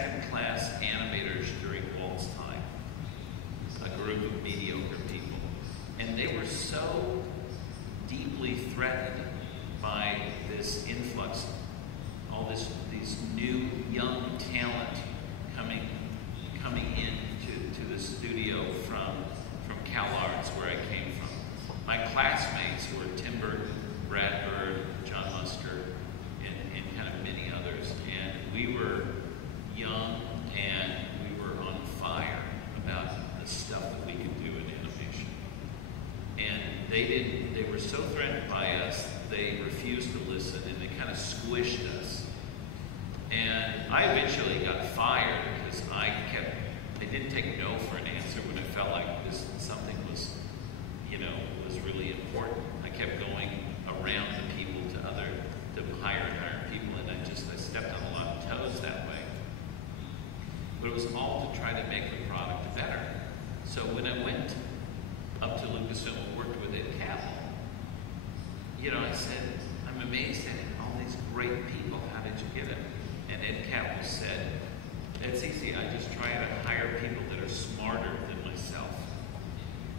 second-class animators during Walt's time, a group of mediocre people. And they were so deeply threatened by this influx, these new young talent coming into the studio from Cal Arts, where I came from. My classmates were Tim Burton, Brad Bird, John Lasseter, and kind of many others. And we were young and we were on fire about the stuff that we could do in animation. And they were so threatened by us, they refused to listen, and they kind of squished us. And I eventually got fired because I didn't take no for an answer when I felt like something was really important. I kept going around the people to hire and hire people, and I stepped on a lot of toes that way. But it was all to try to make the product better. So when I went up to Lucasfilm and worked with Ed Catmull, I said, I'm amazed at all these great people. How did you get it? And Ed Catmull said, it's easy. I just try to hire people that are smarter than myself.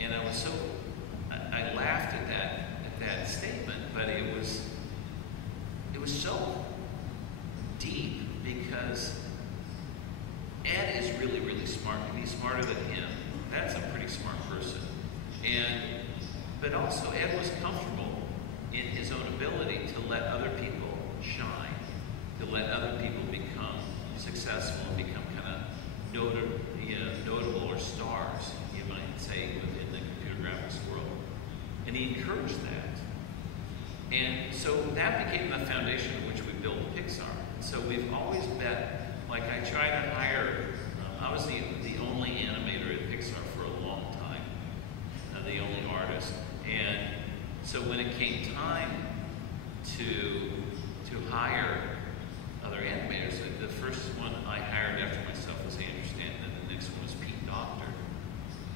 And I laughed at that statement, but it was so deep, because Ed is really, really smart. To be smarter than him, that's a pretty smart person. But also Ed was comfortable in his own ability to let other people shine, to let other people become successful and become kind of notable, or stars, you might say, within the computer graphics world. And he encouraged that. And so that became the foundation on which we built Pixar. So we've always bet, like I tried to hire, I was the only animator at Pixar for a long time, the only artist. And so when it came time to hire other animators, the first one I hired after myself was Andrew Stanton, and the next one was Pete Docter.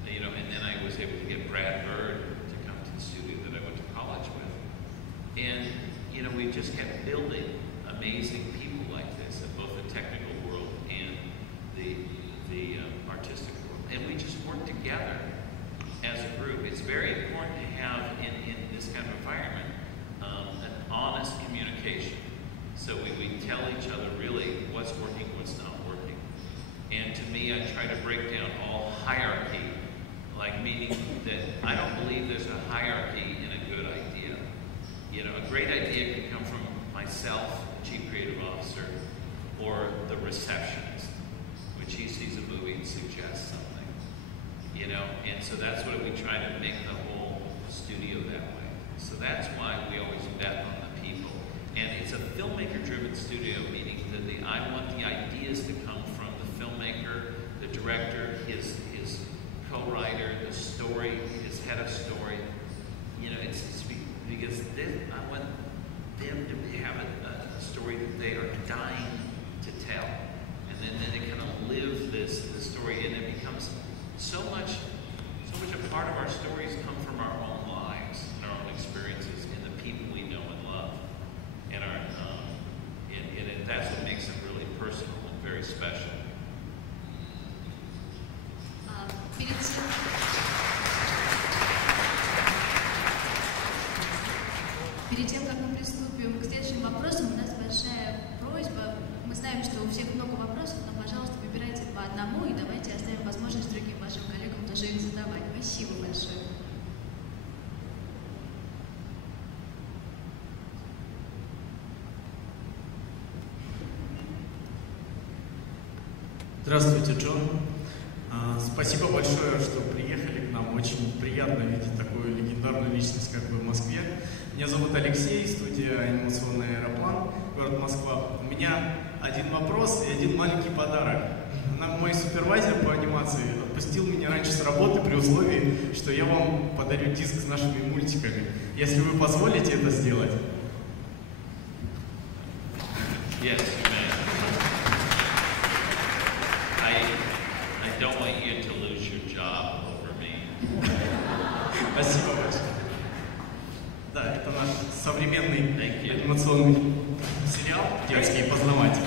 And then I was able to get Brad Bird to come to the studio that I went to college with. And, we just kept building amazing people like this in both the technical world and the artistic world. And we just worked together as a group. It's very important to have, in this kind of environment, an honest communication. So we tell each other really what's working, what's not working. And to me, I try to break down all hierarchy, meaning that I don't believe there's a hierarchy in a good idea. A great idea can come from myself, the Chief Creative Officer, or the receptionist, which he sees a movie and suggests something. And so that's what we try to make the whole studio that way. So that's why we always bet on the people. And it's a filmmaker-driven studio, meaning that I want the ideas to come from the filmmaker, the director, his co-writer, the story, his head of story. It's because I want them to have a story that they are dying to tell, and then they kind of live this story, and it becomes so much a part of our stories come from our own lives and our own experiences and the people we know and love. And that's what makes it really personal and very special. Перед тем, как мы приступим к следующим вопросам, у нас большая просьба. Мы знаем, что у всех много вопросов, но, пожалуйста, выбирайте по одному и давайте оставим возможность другим вашим коллегам тоже их задавать. Спасибо большое. Здравствуйте, Джон. Спасибо большое, что приехали к нам. Очень приятно видеть такую легендарную личность, как вы, в Москве. Меня зовут Алексей, студия «Анимационный аэроплан», город Москва. У меня один вопрос и один маленький подарок. Мой супервайзер по анимации отпустил меня раньше с работы при условии, что я вам подарю диск с нашими мультиками. Если вы позволите это сделать. Yes, you may. I don't want you to lose your job over me. Спасибо большое. Да, это наш современный анимационный сериал, детский и познавательный.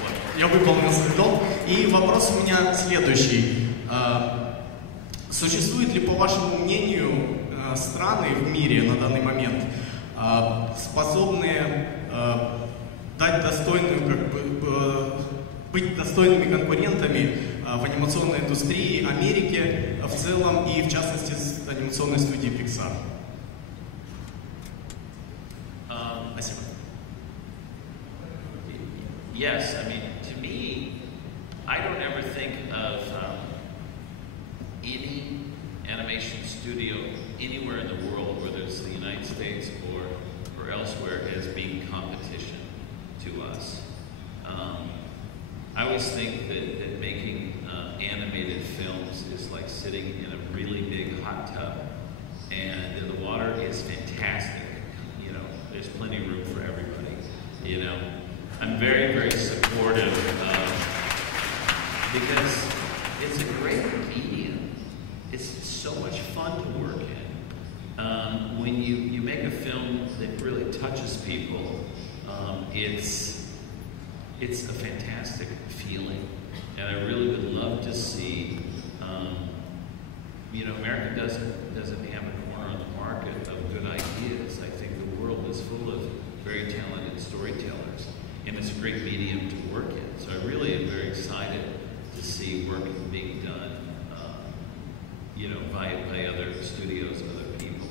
Вот. Я выполнил свой долг. И вопрос у меня следующий. Существует ли, по вашему мнению, страны в мире на данный момент, способные дать достойную, быть достойными конкурентами в анимационной индустрии Америки в целом и в частности с анимационной студией Pixar? Спасибо. Yes, I mean, to me, I don't ever think of any animation studio anywhere in the world, whether it's the United States or elsewhere, as being competition to us. I always think that making animated films is like sitting in a really big hot tub, and the water is fantastic. You know, there's plenty of room for everybody. You know, I'm very, very supportive because it's a great medium. It's so much fun to work in. When you make a film that really touches people, it's a fantastic feeling, and I really would love to see. You know, America doesn't have a corner on the market of good ideas. I think the world is full of very talented storytellers, and it's a great medium to work in. So I really am very excited to see work being done, you know, by other studios, other people.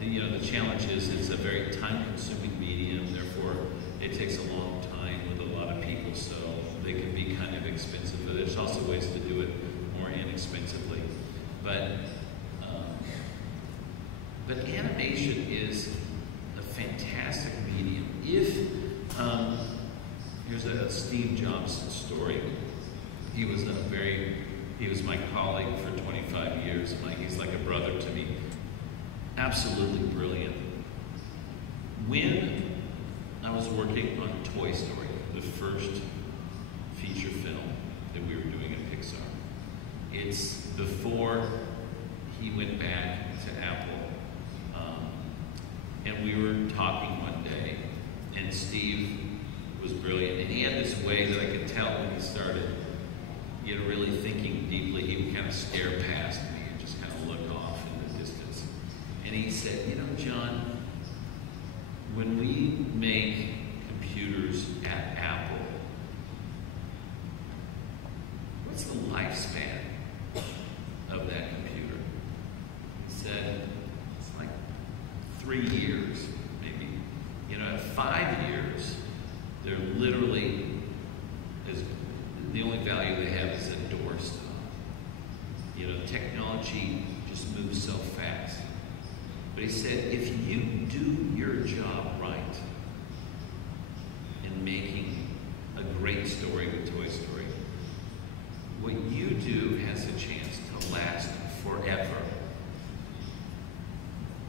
And, you know, the challenge is it's a very time-consuming medium, therefore it takes a long time with a lot of people, so they can be kind of expensive, but there's also ways to do it more inexpensively. But animation is a fantastic medium. If here's a Steve Jobs story. He was my colleague for 25 years. He's like a brother to me. Absolutely brilliant. When I was working on Toy Story, the first feature film that we were doing at Pixar, it's before he went back to Apple. And we were talking one day, and Steve was brilliant. And he had this way that I could tell when he started, you know, really thinking deeply. He would kind of stare past me and just kind of look off in the distance. And he said, you know, John, when we make computers at Apple, what's the lifespan of that computer? He said, it's like 3 years, maybe. You know, at 5 years, they're literally, the only value they have is a doorstop. You know, technology just moves so fast. But he said, if you do your job right in making a great story with Toy Story, what you do has a chance to last forever.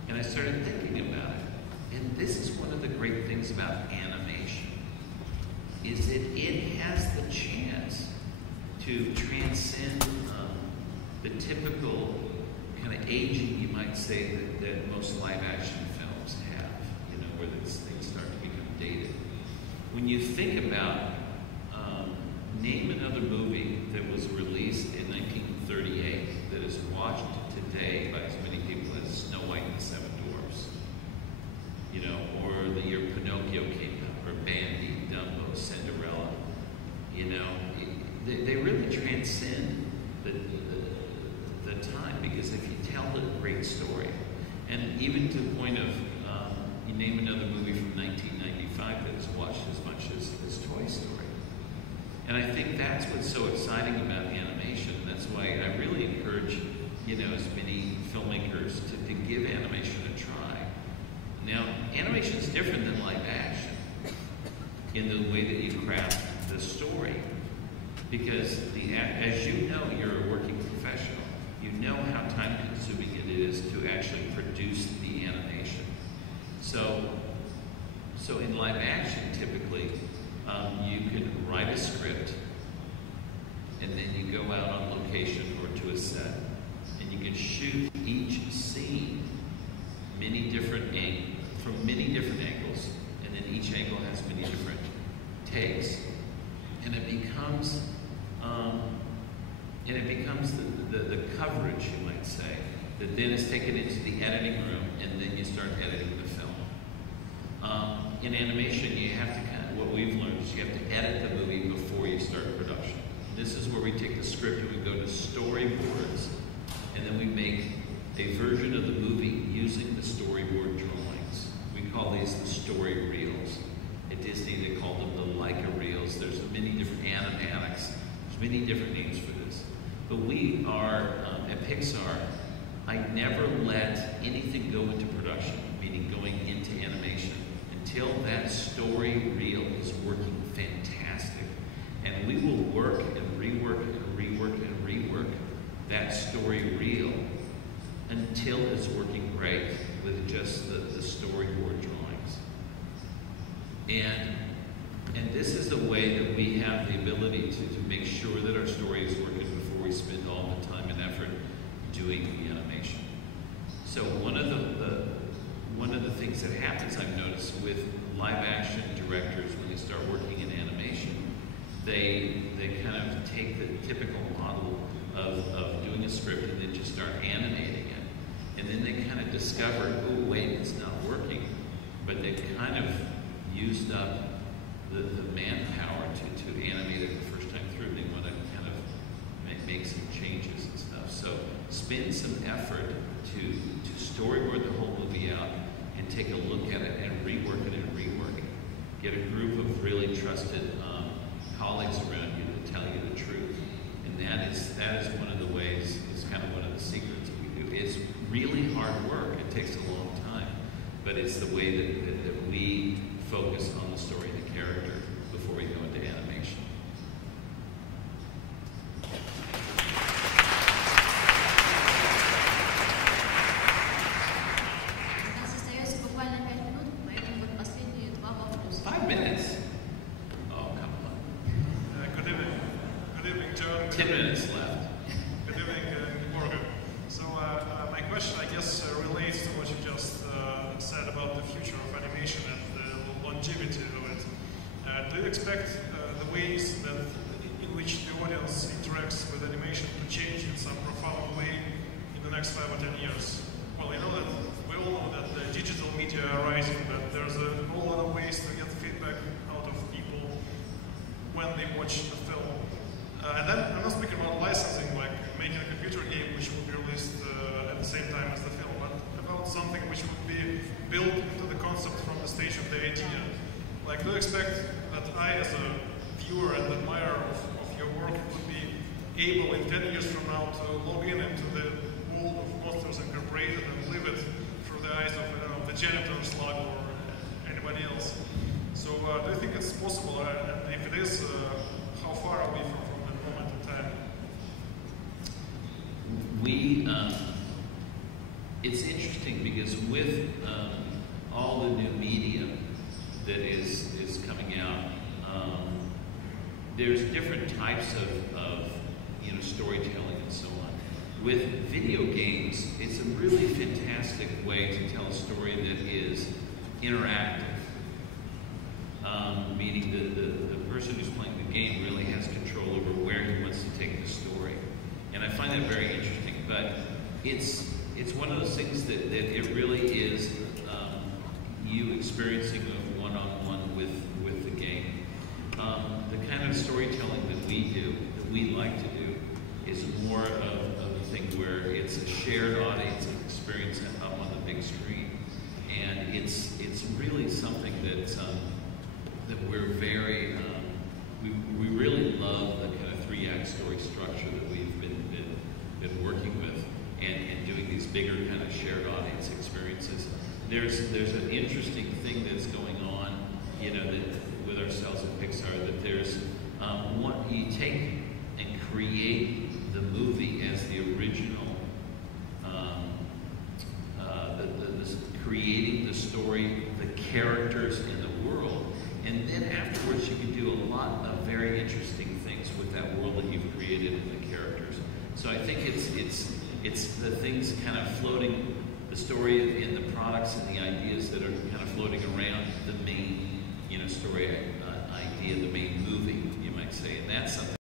And I started thinking about it. And this is one of the great things about animation, is that it has the chance to transcend the typical kind of aging, you might say, that most live action films have, you know, where things start to become dated. When you think about, name another movie that was released in 1938 that is watched today by as many people as Snow White and the Seven Dwarfs, you know, or the year Pinocchio came out, or Bambi, Dumbo, Cinderella. You know, they really transcend the time, because if you tell a great story, and even to the point of, you name another movie from 1995 that is watched as much as Toy Story. And I think that's what's so exciting about animation. That's why I really encourage, you know, as many filmmakers to give animation a try. Now, animation is different than live action in the way that you craft the story, because as you know, you're a working professional. You know how time-consuming it is to actually produce the animation. So in live action, typically, you can write a script, and then you go out on location or to a set, and you can shoot each scene from many different angles, and then each angle has many different takes. becomes the coverage, you might say, that then is taken into the editing room, and then you start editing the film. In animation, you have to what we've learned is you have to edit the movie before you start production. This is where we take the script and we go to storyboards, and then we make a version of the movie using the storyboard drawings. We call these the story reels. At Disney, they call them the Leica reels. There's many different animatics. There's many different names for this. But we are, at Pixar, I never let anything go into production, meaning going into animation, until that story reel is working fantastic. And we will work and rework and rework and rework that story reel until it's working great with just the storyboard drawings. And this is the way that we have the ability to make sure that our story is working before we spend all the time and effort doing the animation. So one of the things that happens, I've noticed, with live action directors when they start working in animation, they kind of take the typical model of doing a script and then just start animating it. And then they kind of discover, oh wait, it's not working. But they've kind of used up the manpower to animate it the first time through. They want to kind of make some changes and stuff. So spend some effort to storyboard the whole movie out and take a look at it and rework it and rework it. Get a group of really trusted colleagues around you to tell you the truth. And that is one of the ways, it's kind of one of the secrets that we do. It's really hard work. It takes a long time. But it's the way that we focus on the story and the character before we go into animation. У нас остается буквально 5 минут, поэтому вот последние 2 вопроса. 5 minutes? Oh, come on. Good evening. Good evening, John. 10 minutes left. Good evening, Morgan. So my question, I guess, relates to what you just said about the future of animation and the longevity of it. Do you expect the ways in which the audience interacts with animation to change in some profound way in the next 5 or 10 years? Well, we all know that the digital media are rising, but there's a whole lot of ways to get feedback out of people when they watch the film. And then I'm not speaking about licensing, like making a computer game which will be released at the same time as the film, but about something which would be built into the concept from the stage of the idea. Like, do you expect that I, as a viewer and admirer of your work, would be able in 10 years from now to log in into the world of Monsters Incorporated and live it through the eyes of, I don't know, the janitor slug or anybody else? So do you think it's possible? And if it is, how far are we from that moment in time? It's interesting because with all the new media that is coming out, there's different types of storytelling and so on. With video games, it's a really fantastic way to tell a story that is interactive. Meaning the person who's playing the game really has control over where he wants to take the story. And I find that very interesting. But it's one of those things that it really is you experiencing a one-on-one with the game. The kind of storytelling that we like to do, is more of a thing where it's a shared audience experience up on the big screen. And it's really something that we're very, we really love the kind of 3-act story structure that we've been working with and doing these bigger kind of shared audience experiences. There's an interesting thing that's going on, that with ourselves at Pixar, that there's you take and create the movie as the original, creating the story, the characters, and the world. And then afterwards, you can do a lot of very interesting things with that world that you've created and the characters. So I think it's the things kind of floating, the story and the products and the ideas that are kind of floating around the main, story idea, the main movie, you might might say, and that's something